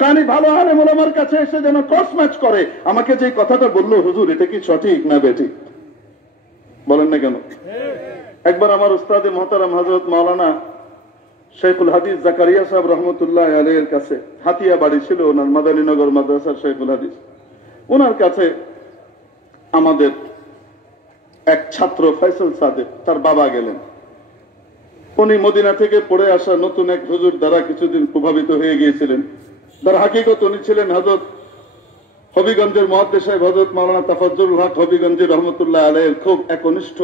হক্কানি ভালো আলেম ওলামার কাছে এসে যেন ক্রস ম্যাচ করে। আমাকে যে কথাটা বললো হুজুর, এটা কি সঠিক না বেঠিক? বলেন না কেন? একবার আমার উস্তাদে মুহতারাম হযরত মাওলানা শেখুল হাদিস জাকারিয়া সাহেব রহমতুল্লাহ আলাইহির কাছে, হাতিয়া বাড়ি ছিল ওনার, মাদানীনগর মাদ্রাসার শেখুল হাদিস, ওনার কাছে আমাদের এক ছাত্র ফয়সাল সাদেক তার বাবা গেলেন। উনি মদিনা থেকে পড়ে আসা নতুন এক হুজুর দ্বারা কিছুদিন প্রভাবিত হয়ে গিয়েছিলেন। তার হাকিকত উনি ছিলেন হযরত হবিগঞ্জের মুহাদ্দিস সাহেব হযরত মাওলানা তাফাজ্জুল হক হবিগঞ্জি রহমতুল্লাহ আলাইহির খুব একনিষ্ঠ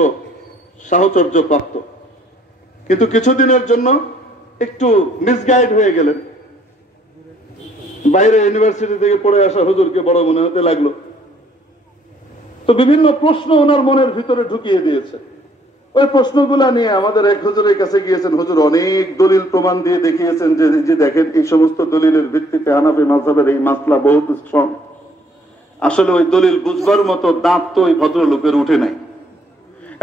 সাহচর্য প্রাপ্ত, কিন্তু কিছুদিনের জন্য একটু মিসগাইড হয়ে গেলেন। বাইরে ইউনিভার্সিটি থেকে পড়ে আসা হুজুরকে বড় মনে হতে লাগলো, তো বিভিন্ন প্রশ্ন ওনার মনের ভিতরে ঢুকিয়ে দিয়েছে। ওই প্রশ্নগুলা নিয়ে আমাদের এক হুজুরের কাছে গিয়েছেন। হুজুর অনেক দলিল প্রমাণ দিয়ে দেখিয়েছেন যে দেখেন এই সমস্ত দলিলের ভিত্তিতে হানাফি মাযহাবের এই মাসলা বহুত স্ট্রং। আসলে ওই দলিল বুঝবার মতো দাঁত তো ওই ভদ্রলোকের উঠে নাই।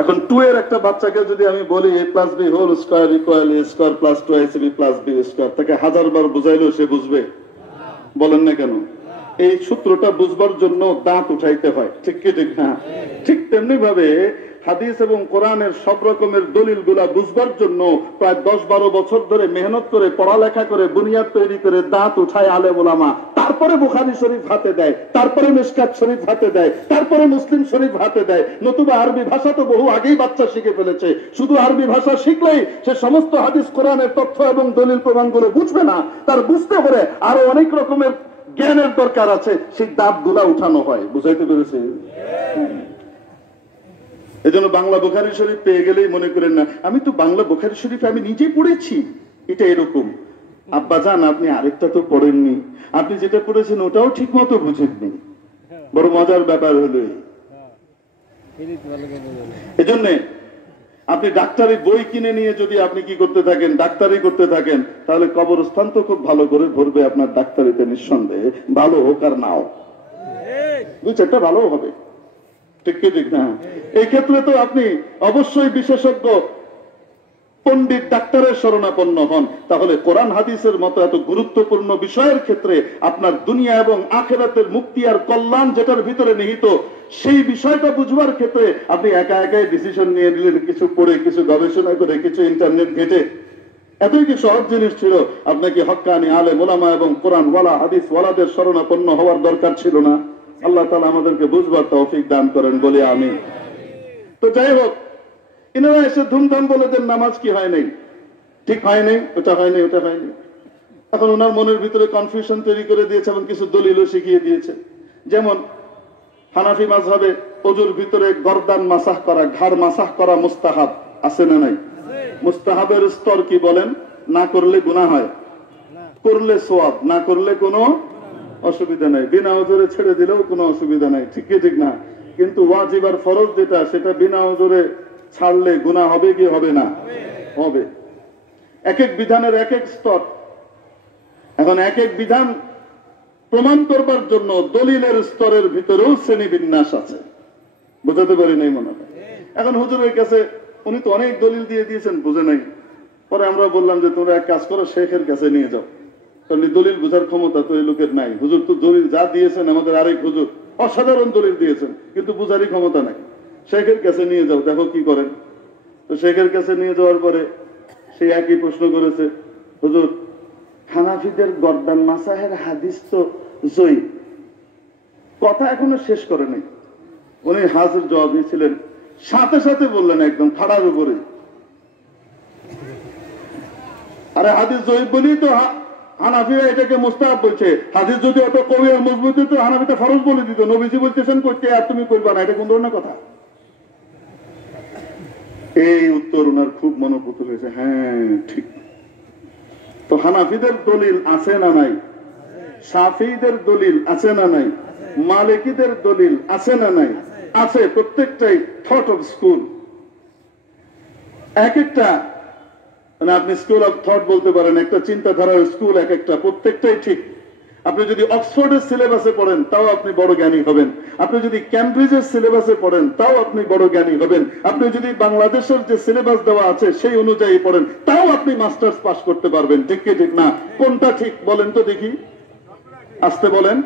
এখন 2 এর একটা বাচ্চাকে যদি আমি বলি a + b whole square equal a square plus 2ac plus b square, তাকে 1000 বার বুঝাইলেও সে বুঝবে? বলেন না কেন? এই সূত্রটা বুঝবার জন্য দাঁত উঠাইতে হয়, ঠিক কি ঠিক না? ঠিক তেমনি ভাবে হাদিস এবং কোরআনের সব রকমের দলিলগুলা বুঝবার জন্য প্রায় 10-12 বছর ধরে মেহনত করে পড়ালেখা করে বুনিয়াদ তৈরি করে দাঁত উঠায় আলেম ওলামা। তারপরে বুখারী শরীফ হাতে দেয়, তারপরে মিশকাত শরীফ হাতে দেয়, তারপরে মুসলিম শরীফ হাতে দেয়। নতুবা আরবি ভাষা তো বহু আগেই বাচ্চা শিখে ফেলেছে। শুধু আরবি ভাষা শিখলেই সে সমস্ত হাদিস কোরআনের তথ্য এবং দলিল প্রমাণগুলো বুঝবে না। তার বুঝতে হলে আরো অনেক রকমের জ্ঞানের দরকার আছে। সেই দাঁতগুলা উঠানো হয়। বুঝাইতে পেরেছি? এজন্য বাংলা বুখারী শরীফ পেয়ে গেলেই মনে করেন না আমি তো বাংলা বুখারী শরীফ আমি নিজে পড়েছি, এটা এরকম। আব্বা জান আপনি আরেকটা তো পড়েননি, আপনি যেটা পড়েছেন ওটাও ঠিক মতো বুঝেননি। বড় মজার ব্যাপার হলো এজন্য আপনি ডাক্তারি বই কিনে নিয়ে যদি আপনি কি করতে থাকেন, ডাক্তারি করতে থাকেন, তাহলে কবরস্থান তো খুব ভালো করে ভরবে আপনার ডাক্তারিতে নিঃসন্দেহে, ভালো হোক আর নাও, 2-4টা ভালো হবে, ঠিক কি ঠিক না? এই ক্ষেত্রে তো আপনি অবশ্যই বিশেষজ্ঞ পণ্ডিত ডাক্তারের শরণাপন্ন হন। তাহলে কোরআন হাদিসের মতো এত গুরুত্বপূর্ণ বিষয়ের ক্ষেত্রে আপনার দুনিয়া এবং আখিরাতের মুক্তি আর কল্যাণ যেটার ভিতরে নিহিত, সেই বিষয়টা বুঝবার ক্ষেত্রে আপনি একা একাই ডিসিশন নিয়ে নিলেন, কিছু পড়ে, কিছু গবেষণা করে, কিছু ইন্টারনেট ঘেটে। এতই কি সহজ জিনিস ছিল? আপনাকে হক্কানি আলেম ওলামা এবং কোরআন ওয়ালা হাদিস ওয়ালাদের শরণাপন্ন হওয়ার দরকার ছিল না? আল্লাহ তাআলা আমাদেরকে বুঝবার তৌফিক দান করেন বলে আমিন। তো যাই হোক, ইনারা এসে ধুমধাম বলে দেন নামাজ কি হয় নাই, ঠিক হয় নাই, ওটা হয় নাই, ওটা হয় নাই। এখন ওনার মনের ভিতরে কনফিউশন তৈরি করে দিয়েছে এবং কিছু দলিলও শিখিয়ে দিয়েছে। যেমন হানাফি মাযহাবে ওযুর ভিতরে গর্দান মাসাহ করা, ঘাড় মাসাহ করা মুস্তাহাব আছে না নাই? মুস্তাহাবের স্তর কি বলেন? না করলে গুনাহ হয়, করলে সওয়াব, না করলে কোনো অসুবিধা নাই, বিনা ওজরে ছেড়ে দিলেও কোনো অসুবিধা নাই, ঠিক কি ঠিক না? কিন্তু ওয়াজিব আর ফরজ যেটা, সেটা বিনা ওজরে ছাড়লে গুনাহ হবে কি হবে না? হবে। এক এক বিধানের এক এক স্তর। এখন এক এক বিধান প্রমাণ করবার জন্য দলিলের স্তরের ভিতরেও শ্রেণী বিন্যাস আছে। বুঝাতে পারি নাই মনে হয়। এখন হুজুরের কাছে উনি তো অনেক দলিল দিয়ে দিয়েছেন, বুঝে নাই। পরে আমরা বললাম যে তোমরা এক কাজ করো, শেখের কাছে নিয়ে যাও, কারণ দলিল বোঝার ক্ষমতা তো এই লোকের নাই। হুজুর তো দলিল যা দিয়েছেন, আমাদের আরেক হুজুর অসাধারণ দলিল দিয়েছেন, কিন্তু বুঝারই ক্ষমতা নাই। শেখের কাছে নিয়ে যাও, দেখো কি করেন। তো শেখের কাছে নিয়ে যাওয়ার পরে সে একই প্রশ্ন করেছে, হুজুর হানাফিদের গর্দান মাসাহের হাদিস তো জয়ী, কথা এখনো শেষ করে নাই। উনি হাজির জবাব দিয়েছিলেন, সাথে সাথে বললেন একদম খাড়ার উপরে, আরে হাদিস জয়ী বলি তো হানাফিরা এটাকে মুস্তাহাব বলছে। হাদিস যদি অত কবি আর মজবুত হতো, হানাফিটা ফরজ বলে দিত। নবীজি বলতেছেন করতে আর তুমি করবা না, এটা কোন ধরনের কথা? এই উত্তর ওনার খুব মনোভূত হয়েছে। হ্যাঁ ঠিক। তো হানাফিদের দলিল আছে না নাই? শাফিঈদের দলিল আছে না নাই? মালিকিদের দলিল আছে না নাই? আছে। প্রত্যেকটাই থট অফ স্কুল, এক একটা, মানে আপনি স্কুল অফ থট বলতে পারেন, একটা চিন্তাধারার স্কুল এক একটা, প্রত্যেকটাই ঠিক। আপনি যদি অক্সফোর্ডের সিলেবাসে পড়েন তাও আপনি বড় জ্ঞানী হবেন, আপনি যদি ক্যামব্রিজের সিলেবাসে পড়েন তাও আপনি বড় জ্ঞানী হবেন, আপনি যদি বাংলাদেশের যে সিলেবাস দেওয়া আছে সেই অনুযায়ী পড়েন তাও আপনি মাস্টার্স পাস করতে পারবেন, ঠিক কি ঠিক না? কোনটা ঠিক বলেন তো দেখি? আসতে বলেন।